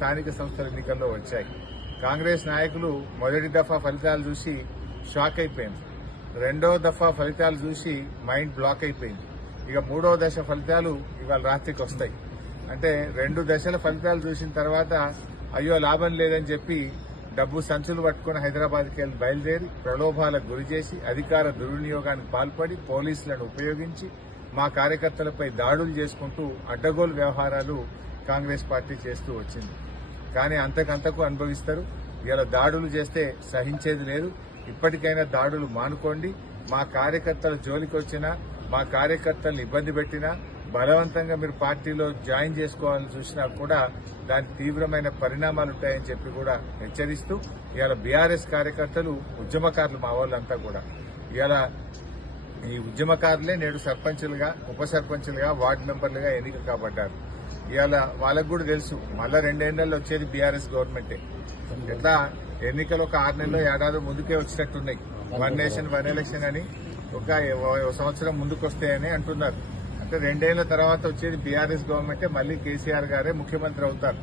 స్థానిక సంస్థల ఎన్నికల్లో వచ్చాయి. కాంగ్రెస్ నాయకులు మొదటి దఫా ఫలితాలు చూసి షాక్ అయిపోయింది. రెండో దఫా ఫలితాలు చూసి మైండ్ బ్లాక్ అయిపోయింది. ఇక మూడో దశ ఫలితాలు ఇవాళ రాత్రికి వస్తాయి. అంటే 2 దశల ఫలితాలు చూసిన తర్వాత అయ్యో లాభం లేదని చెప్పి డబ్బు సంచులు పట్టుకుని హైదరాబాద్కి వెళ్లి బయలుదేరి ప్రలోభాలకు గురిచేసి అధికార దుర్వినియోగానికి పాల్పడి పోలీసులను ఉపయోగించి మా కార్యకర్తలపై దాడులు చేసుకుంటూ అడ్డగోలు వ్యవహారాలు కాంగ్రెస్ పార్టీ చేస్తూ వచ్చింది. కానీ అంతకంతకు అనుభవిస్తారు. ఇలా దాడులు చేస్తే సహించేది లేదు. ఇప్పటికైనా దాడులు మానుకోండి. మా కార్యకర్తల జోలికి వచ్చినా, మా కార్యకర్తలను ఇబ్బంది పెట్టినా, బలవంతంగా మీరు పార్టీలో జాయిన్ చేసుకోవాలని చూసినా కూడా దాని తీవ్రమైన పరిణామాలు ఉంటాయని చెప్పి కూడా హెచ్చరిస్తూ ఇవాళ బీఆర్ఎస్ కార్యకర్తలు ఉద్యమకారులు మా వాళ్ళంతా కూడా ఇవాళ ఈ ఉద్యమకారులే నేడు సర్పంచులుగా, ఉప సర్పంచులుగా, వార్డు మెంబర్లుగా ఎన్నిక కాబడ్డారు. ఇవాళ వాళ్ళకు కూడా తెలుసు మళ్ళా 2 ఏళ్లలో వచ్చేది బీఆర్ఎస్ గవర్నమెంటే. ఎట్లా ఎన్నికలు ఒక 6 నెలల్లో ఏడాది ముందుకే వచ్చినట్టున్నాయి. 1 నేషన్ 1 ఎలక్షన్ అని ఒక సంవత్సరం ముందుకు వస్తాయని అంటున్నారు. అంటే 2 ఏళ్ల తర్వాత వచ్చేది బీఆర్ఎస్ గవర్నమెంటే. మళ్లీ కేసీఆర్ గారే ముఖ్యమంత్రి అవుతారు.